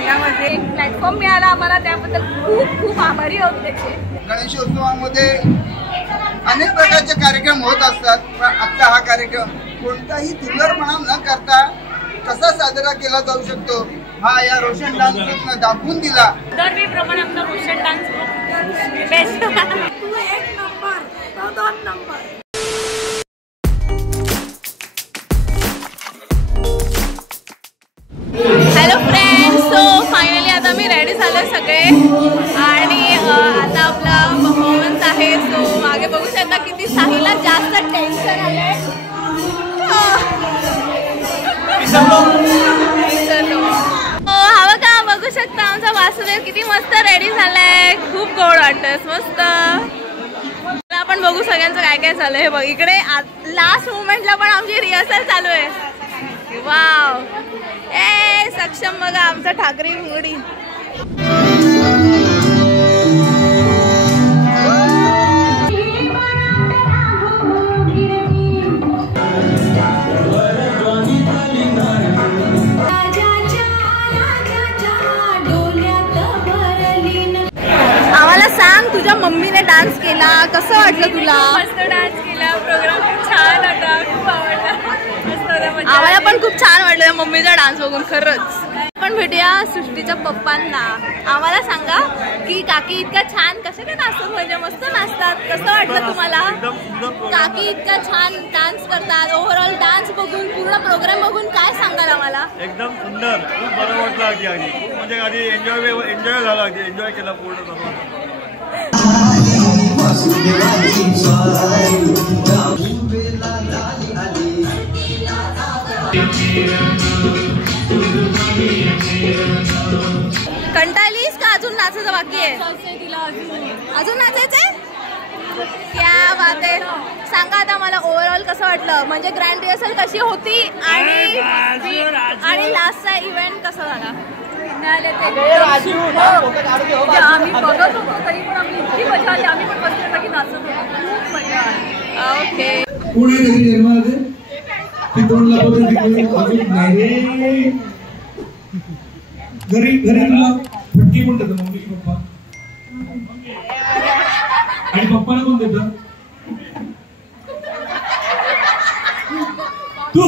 अंगामध्ये एक प्लॅटफॉर्म मिळाला आम्हाला, त्याबद्दल खूप खूप आभारी आहोत त्याचे. गणेशोत्सवामध्ये अनेक प्रकारचे कार्यक्रम होत असतात, पण आजचा हा कार्यक्रम कोणताही धुंदरपणा न करता कसा साजरा केला जाऊ शकतो हा या रोशन डान्स ग्रुपनं दाखवून दिला. दरवेळीप्रमाणे आमचा रोशन डान्स ग्रुप बेस्ट. तू एक नंबर, तो 2 number. Hello friends, so finally आता मी रेडी झालो सगळे आणि आता आपला परफॉर्मन्स आहे. सो मागे बघू शकता किती साहिला जास्त टेन्शन आलंय. हवं का बघू शकता आमचा वासुदेव किती मस्त रेडी झालाय. खूप गोड वाटत, मस्त. आपण बघू सगळ्यांचं काय काय चालू आहे. बघ इकडे लास्ट मोमेंटला पण आमची रिहर्सल चालू आहे. वाव, ए सक्षम बघा आमचा ठाकरे मुडी. आम्हाला सांग, तुझ्या मम्मीने डान्स केला, कसं वाटलं तुला? मस्त डान्स केला, प्रोग्राम खूप छान होता, खूप आवडला. आम्हाला पण खूप छान वाटलं मम्मीचा डान्स बघून, खरंच. पण भेटूया सृष्टीच्या पप्पांना. आम्हाला सांगा की काकी इतका छान कशा काय नाचतात, म्हणजे मस्त नाचतात. कसं वाटलं तुम्हाला? काकी इतका छान डान्स करतात. ओव्हरऑल डान्स बघून, पूर्ण प्रोग्राम बघून काय सांगाल आम्हाला? एकदम सुंदर, खूप बरं वाटलं. आधी म्हणजे आधी एन्जॉय झाला, एन्जॉय केला पूर्ण. कंटाळलीस का अजून नाचायचं बाकी आहे? अजून नाचायचंय? क्या बात आहे. सांगा आता मला ओव्हरऑल कसं वाटलं, म्हणजे ग्रँड रिहर्सल कशी होती आणि लास्टचा इव्हेंट कसा झाला? आम्ही बघत होतो तरी पण आम्ही इतकी मजा आली. आम्ही पण बसले की नाचत होतो, खूप मजा आली. ओके. घरी तुला फटकी कोण देतं? मम्मी की पप्पा? आणि पप्पाला कोण देतं? तू.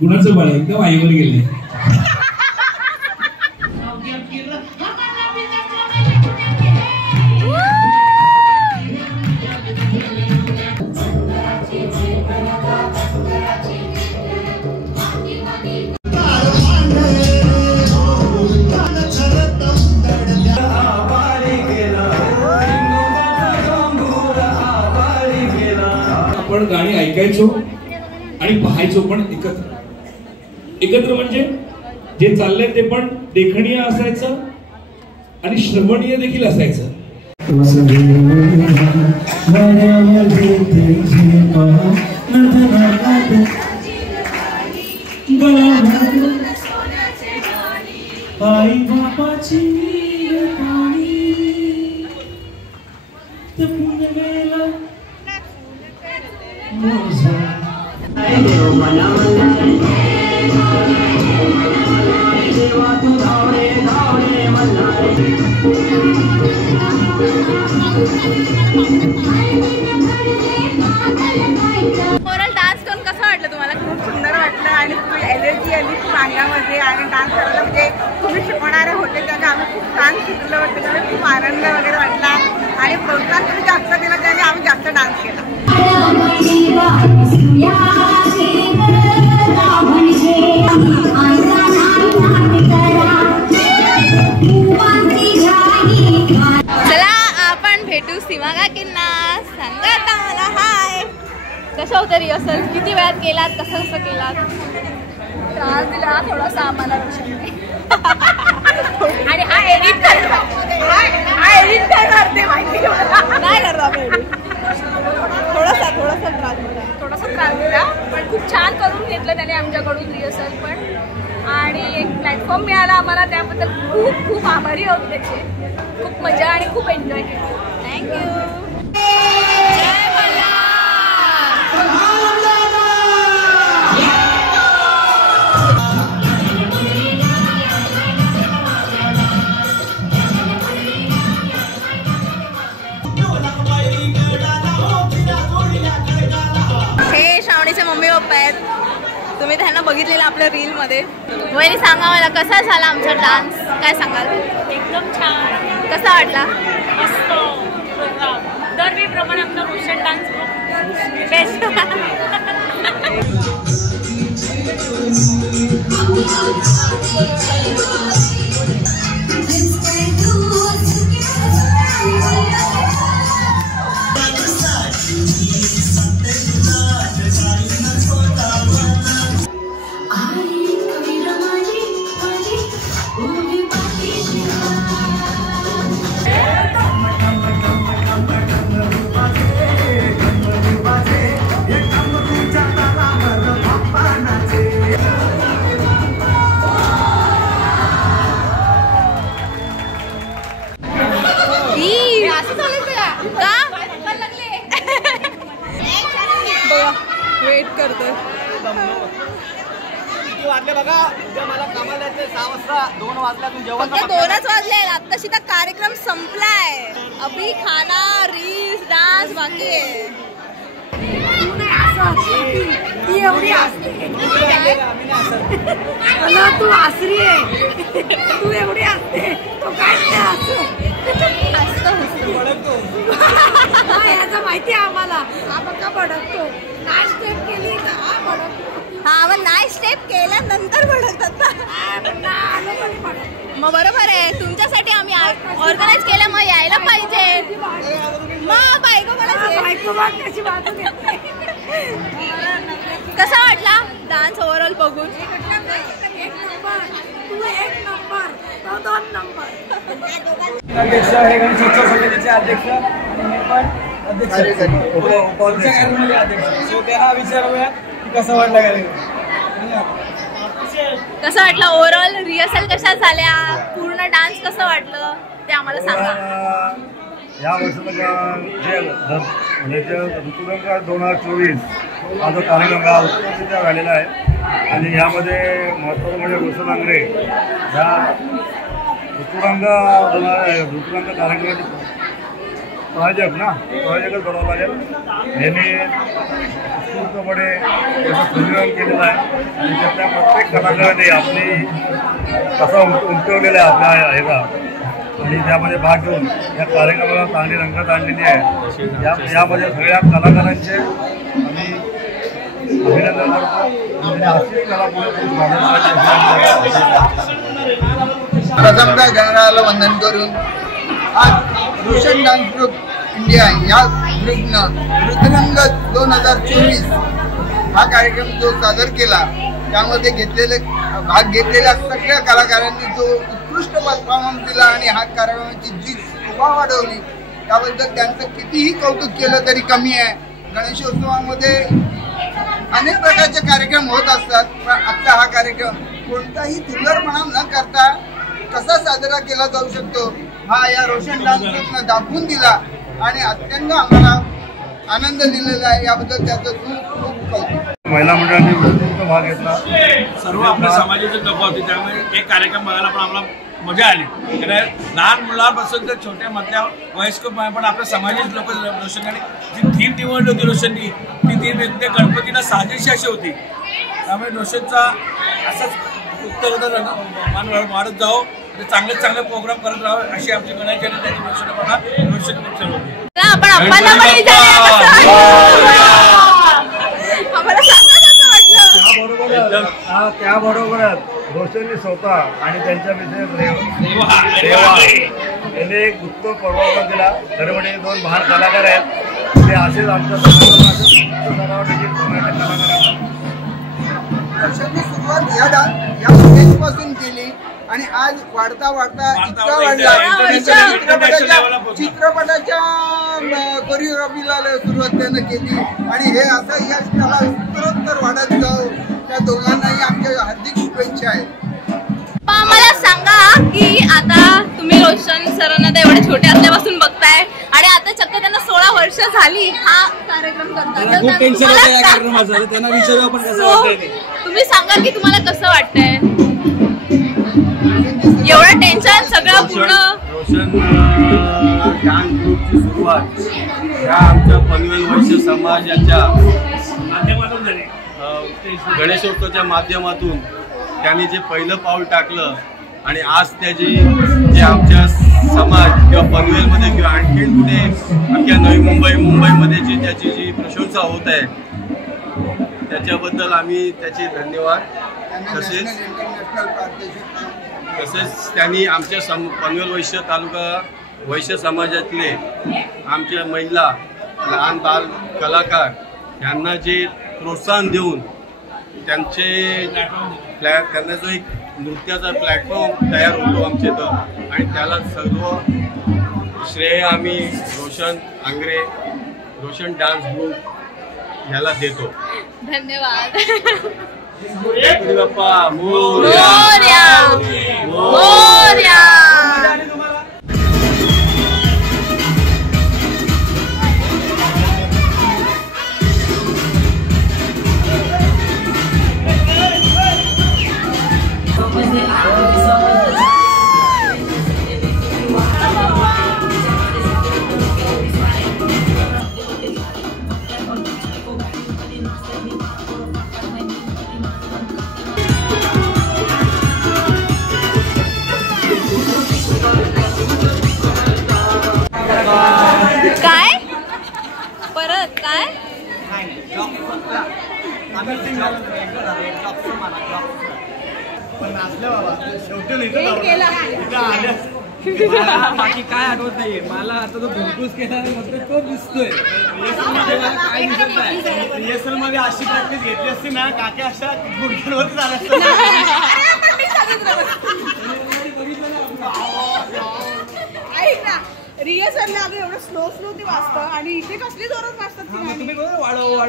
गुणाचं बाळ एकदम आईवर गेले. आपण गाणी ऐकायचो आणि पाहायचो पण एकत्र म्हणजे जे चाललंय ते पण देखणीय असायचं आणि श्रवणीय देखील असायचं. आई बापाची ओव्हरऑल डान्स करून कसं वाटलं तुम्हाला? खूप सुंदर वाटलं आणि खूप एनर्जी आली खूप अंगामध्ये आणि डान्स करायला म्हणजे तुम्ही शिकवणारे होते त्याने आम्ही खूप छान शिकलो. त्याच्यामुळे खूप आनंद वगैरे वाटला आणि प्रोत्साहन तुम्ही जास्त दिलं त्याने आम्ही जास्त डान्स केला. चला आपण भेटू सीमा काकींना. सांगा आता मला, हाय, कसं होतं रिहर्सल? किती वेळात केलात? कसं कसं केलात? त्रास दिला थोडासा आम्हाला आणि हा एडिट करणार ते माहिती नाही करणार एडिट. थोडासा त्रास दिला पण खूप छान करून घेतलं त्याने आमच्याकडून रिहर्सल पण. आणि एक प्लॅटफॉर्म मिळाला आम्हाला, त्याबद्दल खूप खूप आभारी आहोत त्याचे. खूप मजा आणि खूप एन्जॉय केली. थँक्यू. तुम्ही त्यांना बघितलेलं आपल्या रील मध्ये. वहिनी सांगा मला कसा झाला आमचा डान्स, काय सांगाल? एकदम छान. कसा वाटला? मस्त प्रोग्राम. दरवेळीप्रमाणे आमचा रोशन डान्स बेस्ट. वेट करतोय. वाजले बघा, मला कामाला जायचंय 6 वाजता, 2 वाजल्यातून जेवण. फक्त 2च वाजले. आत्ताशी तर कार्यक्रम संपलाय. अभी खाना, रील्स, डान्स बाकी आहे. ती एवढी असते, तू आसरी आहे, तू एवढी असते, तो काय याचं माहिती आहे आम्हाला. हा बघा भडकतो, नाच स्टेप केली तर हा भडकतो. हा मग नाही स्टेप केल्यानंतर भडकतात ना. मग बरोबर आहे, तुमच्यासाठी आम्ही ऑर्गनाईज केलं, मग यायला पाहिजे. मग बायको कशी बाजू घेते. कसा वाटला डान्स ओव्हरऑल बघून? एक नंबर, तू 1 नंबर, तो 2 नंबर. अध्यक्ष हे गणेशोत्सव समितीचे अध्यक्ष आणि मी पण अध्यक्ष अध्यक्ष. सो त्यांना विचारूया की कसं वाटलं कार्यक्रम. कसं वाटलं ओव्हरऑल? रिहर्सल कशा झाल्या? पूर्ण डान्स कसं वाटलं ते आम्हाला सांगा. या वर्षाचा जे ऋतुरंग 2024 हा जो कार्यक्रम हा उत्कृष्टरित्या झालेला आहे. आणि यामध्ये महत्त्वाचं म्हणजे रोशन आंग्रे ह्या ऋतुरंग कार्यक्रमाचे प्रायोजकच बघावं लागेल. यांनी उत्स्फूर्तपणे त्याचं संयोजन केलेलं आहे आणि त्यातल्या प्रत्येक कलाकाराने आपली कसा उमटवलेला आहे आपल्या ह्याचा आणि त्यामध्ये भाग घेऊन या कार्यक्रमाला चांगली रंगत आणलेली आहे. यामध्ये सगळ्या कलाकारांचे आम्ही अभिनंदन करतो आणि अशीच कला पुढे प्रथमतः गणरायाला वंदन करून आज रोशन डान्स ग्रुप इंडिया या ग्रुपनं ऋतुरंग 2024 हा कार्यक्रम जो सादर केला त्यामध्ये भाग घेतलेल्या सगळ्या कलाकारांनी जो उत्कृष्ट परफॉर्मन्स दिला आणि हा कार्यक्रमाची जी शोभा वाढवली त्याबद्दल त्यांचं कितीही कौतुक केलं तरी कमी आहे. गणेशोत्सवामध्ये अनेक प्रकारचे कार्यक्रम होत असतात, पण आजचा हा कार्यक्रम कोणताही धुल्लरपणा न करता कसा साजरा केला जाऊ शकतो हा या रोशन डान्स ग्रुपनं दाखवून दिला आणि अत्यंत आम्हाला आनंद दिलेला आहे. याबद्दल त्याचं खूप खूप कौतुक. महिला मंडळाने उत्स्फूर्त भाग घेतला. सर्व आपल्या समाजाचे लोक होते त्यामुळे एक कार्यक्रम बघायला पण आम्हाला मजा आली. लहान मुलांपासून तर छोट्या मधल्या वयस्क पण आपल्या समाजाचे लोक रोशनने जी थीम निवडली होती रोशननी ती थीम एकदा गणपतीला साजेशी अशी होती. त्यामुळे रोशनचा असाच उत्तर मान वाढत जावं, चांगले प्रोग्राम करत राहावे अशी आमची गणाची आणि त्याची रोशन खूप चालवते. त्याबरोबरच रोशननी स्वतः आणि त्यांच्या यांनी एक उत्तम परफॉर्मन्स दिला. दरवेळी 2 महान कलाकार आहेत ते असेच आमच्या सुरुवात या स्टेजपासून केली आणि आज वाढता इतका वाढला. चित्रपटाच्या कोरिओग्राफीला सुरुवात त्यानं केली आणि हे असं यश त्याला उत्तरोत्तर वाढत जाऊ. त्या दोघांनाही आमच्या हार्दिक शुभेच्छा आहेत. आम्हाला सांगा की आता तुम्ही रोशन सरांना तर एवढे छोटे असल्यापासून बघताय आणि आता चक्क त्यांना 16 वर्ष झाली हा कार्यक्रम करताय. तुम्ही सांगा की तुम्हाला कसं वाटतंय? एवढं टेन्शन सगळं पूर्ण रोशन डान्स ग्रुपची सुरुवात या आमच्या पनवेल वैश्य समाजाच्या माध्यमातून झाली. गणेशोत्सवाच्या माध्यमातून त्यांनी जे पहिलं पाऊल टाकलं आणि आज त्याची जे आमच्या समाज किंवा पनवेलमध्ये किंवा आणखी पुढे अख्ख्या नवी मुंबईमध्ये जी त्याची जी प्रशंसा होत आहे त्याच्याबद्दल आम्ही त्याचे धन्यवाद. तसेच त्यांनी आमच्या पनवेल वैश्य तालुका वैश्य समाजातले आमच्या महिला लहान बाल कलाकार यांना जे प्रोत्साहन देऊन त्यांना जो एक नृत्याचा प्लॅटफॉर्म तयार होतो आमच्या इथं आणि त्याला सर्व श्रेय आम्ही रोशन आंग्रे रोशन डान्स ग्रुप ह्याला देतो. धन्यवाद. बाप्पा मोरया मोरया. काय परत काय बाकी काय आठवत नाहीये मला. आता तो भुरकूस केला तो दिसतोय. रिहर्सल मध्ये अशी प्रॅक्टिस घेतली असती ना काक्या अशा गुडगुडवत झाल्या. ऐक ना रिहर्सलला अगं एवढं स्लो ते वाजतं आणि इथे कसली जोरात वाजतात. तुम्ही वाढवला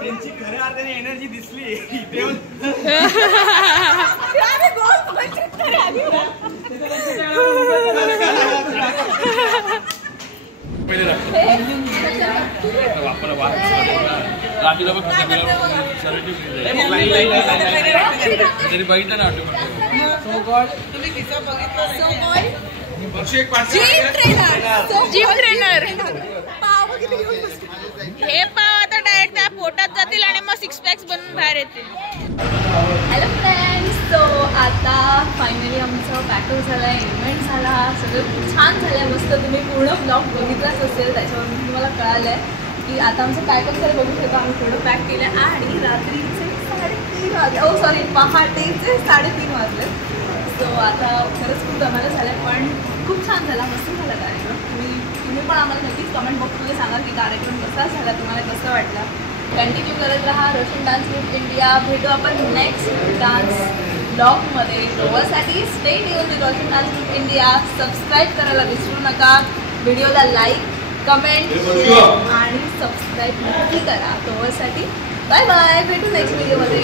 त्यांची खऱ्या अर्थाने एनर्जी दिसली इथे. तरी बघितलं ना जिम ट्रेनर. हे पाव आता डायरेक्ट त्या पोटात जातील आणि मग 6 पॅक्स बनवून बाहेर येतील. हॅलो फ्रेंड्स, सो आता फायनली आमचं पॅकअप झालं आहे, इव्हेंट झाला, सगळं छान झालं आहे. मस्त तुम्ही पूर्ण ब्लॉग बघितलाच असेल, त्याच्यावरून तुम्हाला कळालं आहे की आता आमचं पॅकअप झालं. बघू शकतो आम्ही थोडं पॅक केलं आणि रात्रीचे 3:30 वाजले. पहाटेचे 3:30 वाजले. सो आता खरंच खूप धमाल झालं पण खूप छान झाला, मस्त झाला कार्यक्रम. तुम्ही पण आम्हाला नक्कीच कमेंट बॉक्समध्ये सांगा की कार्यक्रम कसा झाला, तुम्हाला कसं वाटलं. कंटिन्यू करत राहा रोशन डान्स ग्रुप इंडिया. भेटू आपण नेक्स्ट डान्स ब्लॉगमध्ये. तोवरसाठी stay tune with Roshan dance group India. Subscribe करायला विसरू नका. व्हिडिओला लाईक, कमेंट, शेअर आणि सबस्क्राईब नक्की करा. तोवरसाठी बाय बाय. भेटू नेक्स्ट व्हिडिओमध्ये.